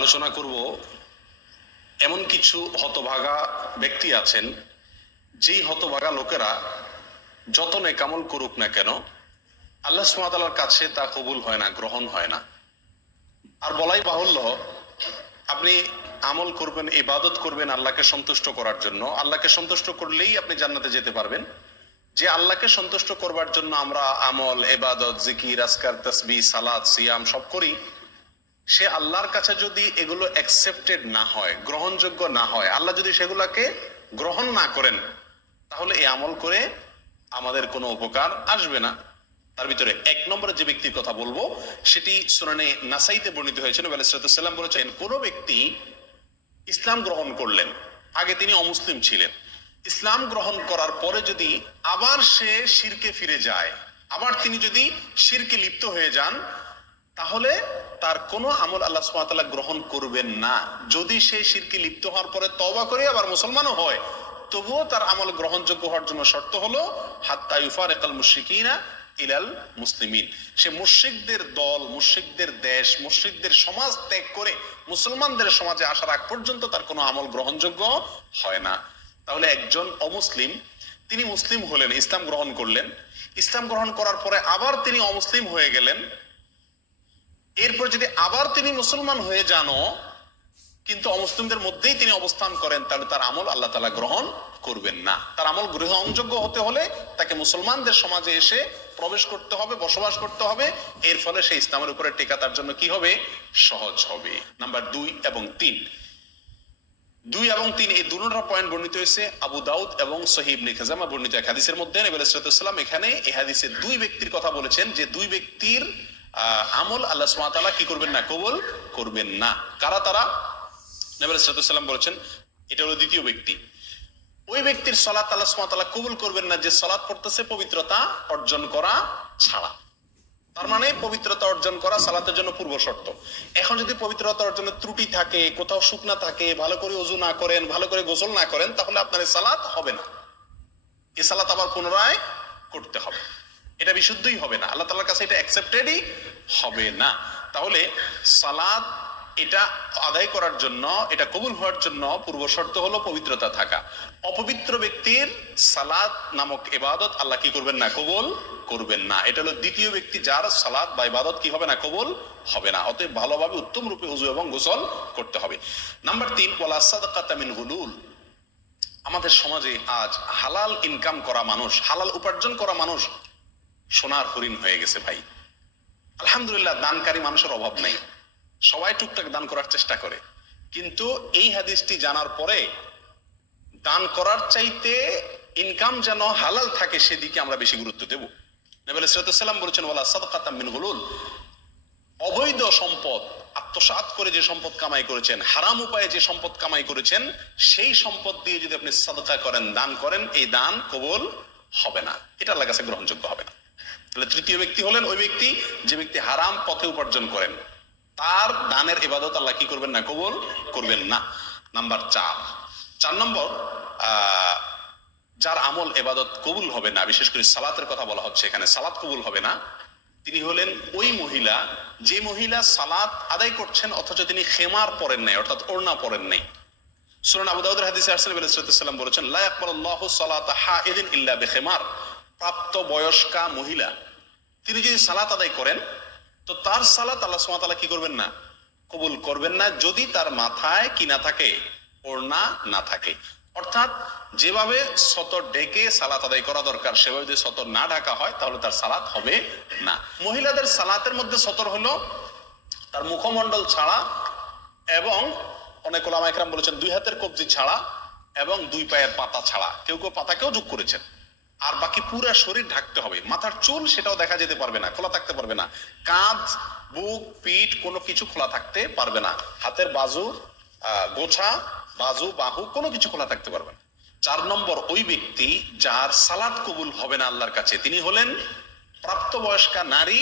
আলোচনা করব এমন কিছু হতভাগা ব্যক্তি আছেন, যেই হতভাগা লোকেরা যত নেকামল করুক না কেন আল্লাহ সুবহানাহু ওয়া তাআলার কাছে তা কবুল হয় না, গ্রহণ হয় না। আর বলাই বাহুল্য, আপনি আমল করবেন, ইবাদত করবেন আল্লাহকে সন্তুষ্ট করার জন্য, আল্লাহকে সন্তুষ্ট করলেই আপনি জান্নাতে যেতে পারবেন। যে আল্লাহকে সন্তুষ্ট করবার জন্য আমরা আমল, ইবাদত, জিকির, আজকার, তাসবিহ, সালাত, সিয়াম সব করি, সে আল্লাহর কাছে যদি এগুলো অ্যাকসেপ্টেড না হয়, গ্রহণযোগ্য না হয়, আল্লাহ যদি সেগুলাকে গ্রহণ না করেন, তাহলে এই আমল করে আমাদের কোনো উপকার আসবে না। তার ভিতরে এক নম্বরে যে ব্যক্তির কথা বলবো সেটি সুনানে নাসাইতে বর্ণিত হয়েছে। নবী আলাইহিস সালাম বলেছেন, কোন ব্যক্তি ইসলাম গ্রহণ করলেন, আগে তিনি অমুসলিম ছিলেন, ইসলাম গ্রহণ করার পরে যদি আবার সে শিরকে ফিরে যায়, আবার তিনি যদি শিরকে লিপ্ত হয়ে যান, তাহলে তার কোনো আমল আল্লাহ সুবহানাহু ওয়া তাআলা গ্রহণ করবেন না। যদি সে শিরকে লিপ্ত হওয়ার পরে তওবা করে আবার মুসলমানও হয়, তবুও তার আমল গ্রহণযোগ্য হওয়ার জন্য শর্ত হলো হাত্তা ইউফারিকাল মুশরিকিনা ইলাল মুসলিমিন, সে মুশরিকদের দল, মুশরিকদের দেশ, মুশরিকদের সমাজ ত্যাগ করে মুসলমানদের সমাজে আসার আগ পর্যন্ত তার কোনো আমল গ্রহণযোগ্য হয় না। তাহলে একজন অমুসলিম, তিনি মুসলিম হলেন, ইসলাম গ্রহণ করলেন, ইসলাম গ্রহণ করার পরে আবার তিনি অমুসলিম হয়ে গেলেন, এরপর যদি আবার তিনি মুসলমান হয়ে যানও কিন্তু অমুসলিমদের মধ্যেই তিনি অবস্থান করেন, তাহলে তার আমল আল্লাহ তাআলা গ্রহণ করবেন না। তার আমল গ্রহণযোগ্য হতে হলে তাকে মুসলমানদের সমাজে এসে প্রবেশ করতে হবে, বসবাস করতে হবে, এর ফলে সেই ইসলামের উপরে টেকা তার জন্য কি হবে? সহজ হবে। নাম্বার 2 এবং 3, 2 এবং 3 এই দুটো পয়েন্ট বর্ণিত হয়েছে আবু দাউদ এবং সহিহ ইবনে খাজামা বর্ণিত এক হাদিসের মধ্যে। নবী সাল্লাল্লাহু আলাইহি ওয়াসাল্লাম এখানে এই হাদিসে 2 ব্যক্তির কথা বলেছেন, যে 2 ব্যক্তির আমল আল্লাহ সুবহানাহু ওয়া তাআলা কি করবেন না? কবুল করবেন না। কারা তারা? নবী সাল্লাল্লাহু আলাইহি ওয়াসাল্লাম বলেছেন, এটা হলো দ্বিতীয় ব্যক্তি। ওই ব্যক্তির সালাত আল্লাহ সুবহানাহু ওয়া তাআলা কবুল করবেন না যে সালাত পড়তেছে পবিত্রতা অর্জন করা ছাড়া। তার মানে পবিত্রতা অর্জন করা সালাতের জন্য পূর্ব শর্ত। এখন যদি পবিত্রতা অর্জনের ত্রুটি থাকে, কোথাও শুকনা থাকে, ভালো করে ওযু না করেন, ভালো করে গোসল না করেন, তাহলে আপনার এই সালাত হবে না। এই সালাত আবার পুনরায় করতে হবে, এটা বিশুদ্ধই হবে না, আল্লাহ তাআলার কাছে এটা অ্যাকসেপ্টেডই হবে না। তাহলে সালাত এটা আদায় করার জন্য, এটা কবুল হওয়ার জন্য পূর্ব শর্ত হলো পবিত্রতা থাকা। অপবিত্র ব্যক্তির সালাত নামক ইবাদত আল্লাহ কি করবেন না? কবুল করবেন না। এটা হলো দ্বিতীয় ব্যক্তি যার সালাত বা ইবাদত কি হবে না? কবুল হবে না। অতএব ভালোভাবে উত্তম রূপে ওযু এবং গোসল করতে হবে। নাম্বার 3, ওয়ালা সাদকাতা মিন গুলুল। আমাদের সমাজে আজ হালাল ইনকাম করা মানুষ, হালাল উপার্জন করা মানুষ সোনার হরিণ হয়ে গেছে ভাই। আলহামদুলিল্লাহ, দানকারী মানুষের অভাব নাই, সবাই টুকটাক দান করার চেষ্টা করে, কিন্তু এই হাদিসটি জানার পরে দান করার চাইতে ইনকাম যেন হালাল থাকে সেদিকে আমরা বেশি গুরুত্ব দেব। নবী সাল্লাল্লাহু আলাইহি ওয়াসাল্লাম বলেছেন, ওয়ালা সাদকাতাম মিন গুলুল। অবৈধ সম্পদ আত্মসাৎ করে যে সম্পদ কামাই করেছেন, হারাম উপায়ে যে সম্পদ কামাই করেছেন, সেই সম্পদ দিয়ে যদি আপনি সাদকা করেন, দান করেন, এই দান কবুল হবে না, এটা আল্লাহর কাছে গ্রহণযোগ্য হবে না। তাহলে তৃতীয় ব্যক্তি হলেন ওই ব্যক্তি যে ব্যক্তি হারাম পথে উপার্জন করেন, তার দানের ইবাদত আল্লাহ কি করবেন না? কবুল করবেন না। নাম্বার 4 নম্বর, যার আমল ইবাদত কবুল হবে না, বিশেষ করে সালাতের কথা বলা হচ্ছে এখানে, সালাত কবুল হবে না, তিনি হলেন ওই মহিলা যে মহিলা সালাত আদায় করছেন অথচ তিনি খেমার পরেন নাই, অর্থাৎ ওড়না পরেন নাই। সুনান আবু দাউদের হাদিসে আসছে, নবী সাল্লাল্লাহু আলাইহি ওয়াসাল্লাম বলেছেন, লা ইয়াকবালুল্লাহু সালাতা হাইদিন ইল্লা বিখিমার। প্রাপ্ত বয়স্কা মহিলা তিনি যদি সালাত আদায় করেন তো তার সালাত আল্লাহ সুবহানাহু ওয়া তাআলা কি করবেন না? কবুল করবেন না, যদি তার মাথায় কি না থাকে? ওড়না না থাকে। অর্থাৎ যেভাবে সতর ঢেকে সালাত আদায় করা দরকার সেভাবে যদি সতর না ঢাকা হয় তাহলে তার সালাত হবে না। মহিলাদের সালাতের মধ্যে সতর হলো তার মুখমণ্ডল ছাড়া, এবং অনেক ওলামা ইকরাম বলেছেন 2 হাতের কবজি ছাড়া এবং 2 পায়ের পাতা ছাড়া, কেউ কেউ পাতাকেও যোগ করেছেন। আর বাকি পুরা শরীর ঢাকতে হবে। মাথার চুল সেটাও দেখা যেতে পারবে না, খোলা থাকতে পারবে না। কাঁধ, বুক, পিঠ কোনো কিছু খোলা থাকতে পারবে না। হাতের বাজু, গোছা, বাজু, বাহু কোনো কিছু খোলা থাকতে পারবে না। 4 নম্বর, ওই ব্যক্তি যার সালাত কবুল হবে না আল্লাহর কাছে, তিনি হলেন প্রাপ্তবয়স্কা নারী।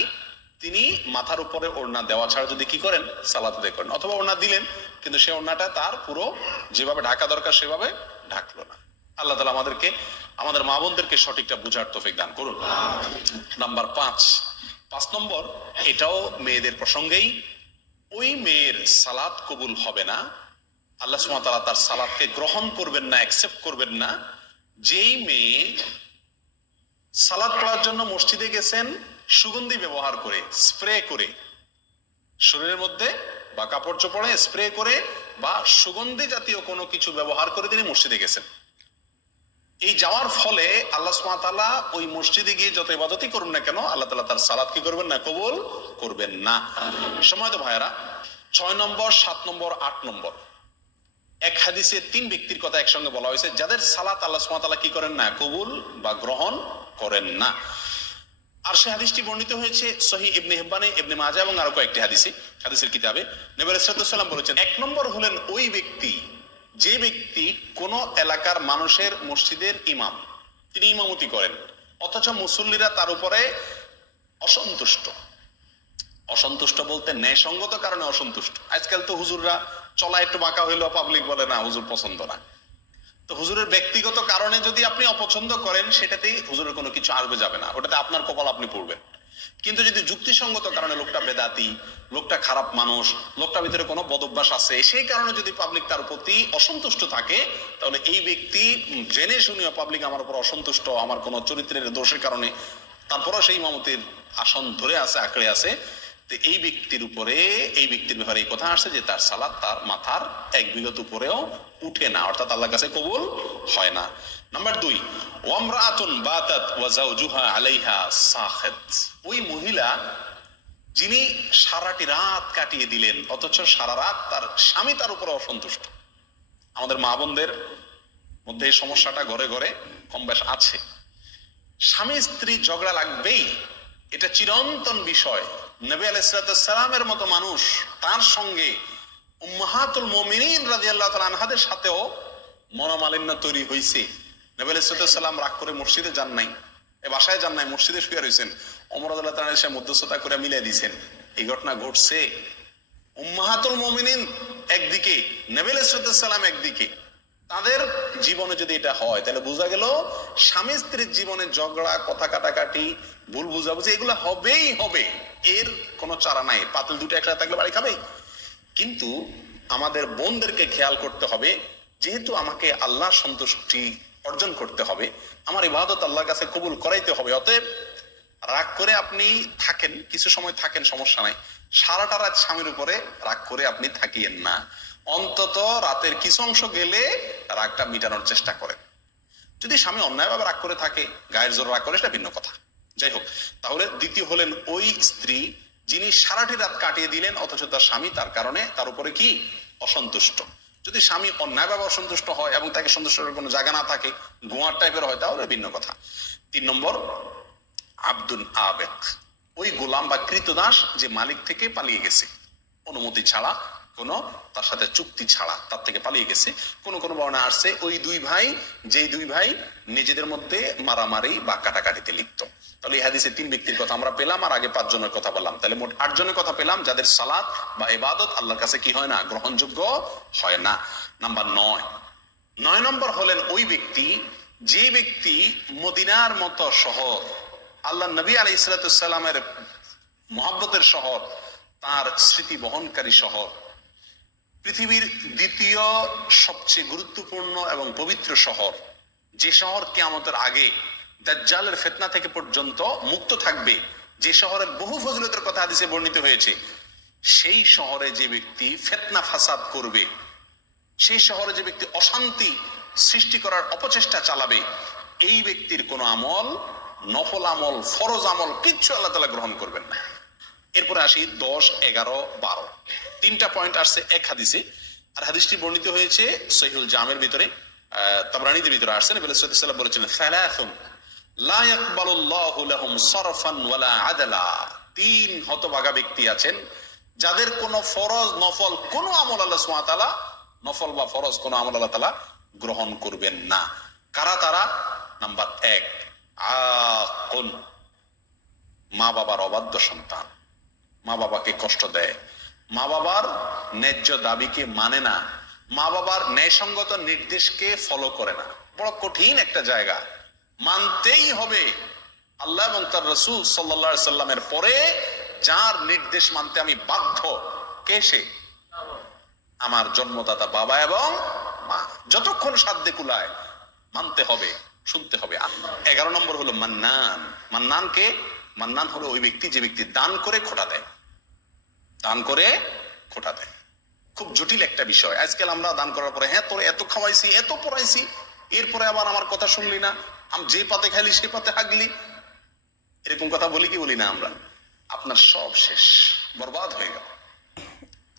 তিনি মাথার উপরে ওড়না দেওয়া ছাড়া যদি কি করেন? সালাত আদায় করেন, অথবা ওড়না দিলেন কিন্তু সে ওড়নাটা তার পুরো যেভাবে ঢাকা দরকার সেভাবে ঢাকলো না। আল্লাহ তাআলা আমাদেরকে, আমাদের মা বোনদেরকে সঠিকটা বুঝার তৌফিক দান করুন। নাম্বার 5 নম্বর, এটাও মেয়েদের প্রসঙ্গেই, ওই মেয়ের সালাত কবুল হবে না, আল্লাহ সুবহানাহু ওয়া তাআলা তার সালাতকে গ্রহণ করবেন না, অ্যাকসেপ্ট করবেন না, যেই মেয়ে সালাত পড়ার জন্য মসজিদে গেছেন সুগন্ধি ব্যবহার করে, স্প্রে করে, শরীরের মধ্যে বা কাপড় চোপড়ে স্প্রে করে বা সুগন্ধি জাতীয় কোনো কিছু ব্যবহার করে তিনি মসজিদে গেছেন। এই যাওয়ার ফলে আল্লাহ সুবহানাহু ওয়া তাআলা ওই মসজিদে গিয়ে যত ইবাদতই করুন না কেন, আল্লাহ তাআলা তার সালাত কি করবেন না, কবুল করবেন না। সময় তো ভাইরা, 6 নম্বর, 7 নম্বর, 8 নম্বর এক হাদিসে 3 ব্যক্তির কথা একসঙ্গে বলা হয়েছে যাদের সালাত আল্লাহ সুবহানাহু ওয়া তাআলা কি করেন না, কবুল বা গ্রহণ করেন না। আর সে হাদিসটি বর্ণিত হয়েছে সহিহ ইবনে হিব্বানে, ইবনে মাজাহ এবং আরো কয়েকটি হাদিসের কিতাবে। নবী আলাইহিস সালাম বলেছেন, 1 নম্বর হলেন ওই ব্যক্তি যে ব্যক্তি কোন এলাকার মানুষের মসজিদের ইমাম, তিনি ইমামতি করেন অথচ মুসল্লিরা তার উপরে অসন্তুষ্ট বলতে ন্যায়সঙ্গত কারণে অসন্তুষ্ট। আজকাল তো হুজুররা চলা একটু বাঁকা হইলেও পাবলিক বলে না হুজুর পছন্দ না। তো হুজুরের ব্যক্তিগত কারণে যদি আপনি অপছন্দ করেন সেটাতেই হুজুরের কোনো কিছু আসবে যাবে না, ওটাতে আপনার কপাল আপনি পড়বেন। কিন্তু যদি যুক্তিসঙ্গত কারণে লোকটা বেদাতি, লোকটা খারাপ মানুষ, লোকটার ভিতরে কোনো বদভ্যাস আছে, সেই কারণে যদি পাবলিক তার প্রতি অসন্তুষ্ট থাকে, তাহলে এই ব্যক্তি জেনে শুনিও পাবলিক আমার উপর অসন্তুষ্ট, আমার কোনো চরিত্রের দোষের কারণে, তারপরও সেই ইমামতির আসন ধরে আছে, আঁকড়ে আছে, তো এই ব্যক্তির ব্যাপারে এই কথা আসছে যে তার সালাত তার মাথার 1 বিঘত উপরেও উঠে না, অর্থাৎ আল্লাহর কাছে কবুল হয় না। নাম্বার 2, ওয়ামরাআতুন বাতাত ওয়া যাওজুহা আলাইহা সাখিত, ওই মহিলা যিনি সারাটি রাত কাটিয়ে দিলেন অথচ সারা রাত তার স্বামী তার উপরে অসন্তুষ্ট। আমাদের মা বোনদের মধ্যে এই সমস্যাটা ঘরে ঘরে কম বেশ আছে। স্বামী স্ত্রী ঝগড়া লাগবেই, এটা চিরন্তন বিষয়। নবী আলাইহিস সালামের মতো মানুষ, তার সঙ্গে উম্মাহাতুল মুমিনিন রাদিয়াল্লাহু তাআলা আনহাদের সাথেও মনোমালিন্য তৈরি হয়েছে। নবী আলাইহিস সালাম রাগ করে মসজিদে যান নাই, বাসায় যান নাই, মসজিদে শুয়ে রয়েছেন। ওমর রাদিয়াল্লাহু তাআলা এসে মধ্যস্থতা করে মিলাই দিয়েছেন। এই ঘটনা ঘটছে। উম্মাহাতুল মুমিনিন একদিকে, নবী আলাইহিস সালাম একদিকে, তাদের জীবনে যদি এটা হয় তাহলে বোঝা গেল স্বামী স্ত্রীর জীবনে ঝগড়া, কথা কাটাকাটি, ভুল বুঝাবুঝি এগুলো হবেই হবে, এর কোনো চারা নাই। পাতিল দুটো একসাথে থাকলে বাড়ি খাবেই। কিন্তু আমাদের বোনদেরকে খেয়াল করতে হবে, যেহেতু আমাকে আল্লাহর সন্তুষ্টি অর্জন করতে হবে, আমার ইবাদত আল্লাহর কাছে কবুল করাইতে হবে, অতএব রাগ করে আপনি থাকেন, কিছু সময় থাকেন, সমস্যা নাই। সারাটা রাত স্বামীর উপরে রাগ করে আপনি থাকিয়েন না, অন্তত রাতের কিছু অংশ গেলে রাগটা মিটানোর চেষ্টা করেন। যদি স্বামী অন্যায়ভাবে রাগ করে থাকে, গায়ের জোর রাগ করে, সেটা ভিন্ন কথা। যাই হোক, তাহলে দ্বিতীয় হলেন ওই স্ত্রী যিনি সারাটি রাত কাটিয়ে দিলেন অথচ তার স্বামী তার কারণে তার উপরে কি অসন্তুষ্ট। যদি স্বামী অন্যায়ভাবে অসন্তুষ্ট হয় এবং তাকে সন্তুষ্ট করার কোনো জায়গা না থাকে, গোয়ার টাইপের হয়, তাহলে ভিন্ন কথা। 3 নম্বর, আব্দুন আবেক, ওই গোলাম বা কৃতদাস যে মালিক থেকে পালিয়ে গেছে অনুমতি ছাড়া, কোন তার সাথে চুক্তি ছাড়া তার থেকে পালিয়ে গেছে। কোন কোন বর্ণনা আসছে ওই যেই দুই ভাই নিজেদের মধ্যে মারামারি বা কাটাকাটিতে লিপ্ত। তাহলে এই হাদিসে 3 ব্যক্তির কথা আমরা পেলাম, আর আগে 5 জনের কথা বললাম, তাহলে মোট 8 জনের কথা পেলাম যাদের সালাত বা ইবাদত আল্লাহর কাছে কি হয় না, গ্রহণযোগ্য হয় না। নাম্বার 9 নম্বর হলেন ওই ব্যক্তি যে ব্যক্তি মদিনার মতো শহর, আল্লাহ নবী আলাইহিস সালামের মুহাব্বতের শহর, তার স্মৃতি বহনকারী শহর, পৃথিবীর দ্বিতীয় সবচেয়ে গুরুত্বপূর্ণ এবং পবিত্র শহর, যে শহর কিয়ামতের আগে দাজ্জালের ফিতনা থেকে পর্যন্ত মুক্ত থাকবে, যে শহরের বহু ফজিলতের কথা হাদিসে বর্ণিত হয়েছে, সেই শহরে যে ব্যক্তি ফিতনা ফাসাদ করবে, সেই শহরে যে ব্যক্তি অশান্তি সৃষ্টি করার অপচেষ্টা চালাবে, এই ব্যক্তির কোন আমল, নফল আমল, ফরজ আমল কিচ্ছু আল্লাহ তাআলা গ্রহণ করবেন না। এরপরে আসি 10, 11, 12 3টা পয়েন্ট আসছে এক হাদিসে। আর হাদিসটি বর্ণিত হয়েছে সহিহুল জামের ভিতরে, তাবরানীর ভিতরে আসছে। নবী সাল্লাল্লাহু আলাইহি ওয়াসাল্লাম বলেছিলেন, সালাসুন লা ইয়াকবালুল্লাহু লাহুম সারফান ওয়ালা আদলা, 3 হতভাগা ব্যক্তি আছেন যাদের কোন ফরজ নফল কোন আমল আল্লাহ সুবহানাহু ওয়া তাআলা, নফল বা ফরজ কোন আমল আল্লাহ তাআলা গ্রহণ করবেন না। কারা তারা? নাম্বার 1, আকুন, মা বাবার অবাধ্য সন্তান, মা বাবাকে কষ্ট দেয়, মা বাবার ন্যায্য দাবিকে মানে না, মা বাবার ন্যায়সঙ্গত নির্দেশকে ফলো করে না। বড় কঠিন একটা জায়গা, মানতেই হবে। আল্লাহ এবং তার রাসূল সাল্লাল্লাহু আলাইহি সাল্লামের পরে যার নির্দেশ মানতে আমি বাধ্য, কে সে? আমার জন্মদাতা বাবা এবং মা। যতক্ষণ সাধ্যে কুলায় মানতে হবে, শুনতে হবে। 11 নম্বর হলো মান্নান। মান্নান কে? মান্নান হলো ওই ব্যক্তি যে ব্যক্তি দান করে খোটা দেয়। দান করে খোটা দেয় খুব জটিল একটা বিষয়। আজকাল আমরা দান করার পরে, হ্যাঁ তোর এত খাওয়াইছি, এত পড়াইছি, এরপরে আবার আমার কথা শুনলি না, আমি যে পাতে খাইলি সে পাতে হাগলি, এরকম কথা বলি কি বলি না আমরা? আপনার সব শেষ, বরবাদ হয়ে গেল।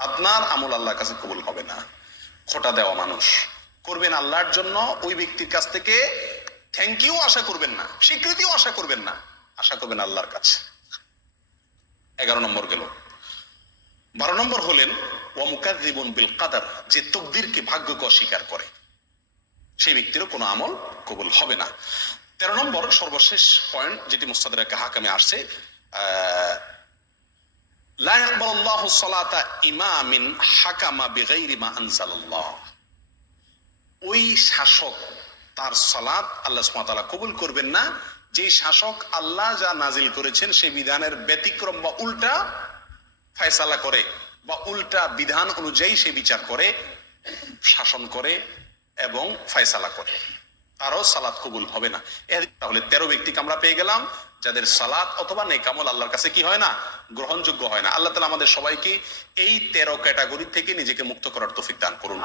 আপনার আমল আল্লাহর কাছে কবুল হবে না। খোটা দেওয়া মানুষ করবেন আল্লাহর জন্য, ওই ব্যক্তির কাছ থেকে থ্যাংক ইউ আশা করবেন না, স্বীকৃতিও আশা করবেন না, আশা করবেন আল্লাহর কাছে। 11 নম্বর গেল। 12 নম্বর হলেন ওয়ামুকাযযিবুন বিল কাদার, যে তকদিরকে, ভাগ্যকে অস্বীকার করে, সেই ব্যক্তিরও কোনো আমল কবুল হবে না। 13 নম্বর সর্বশেষ পয়েন্ট, যেটি মুস্তাদরাকে হাকামে আসছে, লা ইয়াকবালুল্লাহু সালাতা ইমামিন হাকামা বিগাইরি মা আনজালাল্লাহ। ওই শাসক, তার সালাত আল্লাহ সুবহানাহু ওয়া তাআলা কবুল করবেন না যে শাসক আল্লাহ যা নাজিল করেছেন সেই বিধানের ব্যতিক্রম বা উল্টা ফয়সালা করে, বা উল্টা বিধান অনুযায়ী সে বিচার করে, শাসন করে এবং ফয়সালা করে, তারও সালাত কবুল হবে না। তাহলে 13 ব্যক্তিকে আমরা পেয়ে গেলাম যাদের সালাত অথবা নেকামল আল্লাহর কাছে কি হয় না? গ্রহণযোগ্য হয় না। আল্লাহ তাআলা আমাদের সবাইকে এই 13 ক্যাটাগরি থেকে নিজেকে মুক্ত করার তৌফিক দান করুন।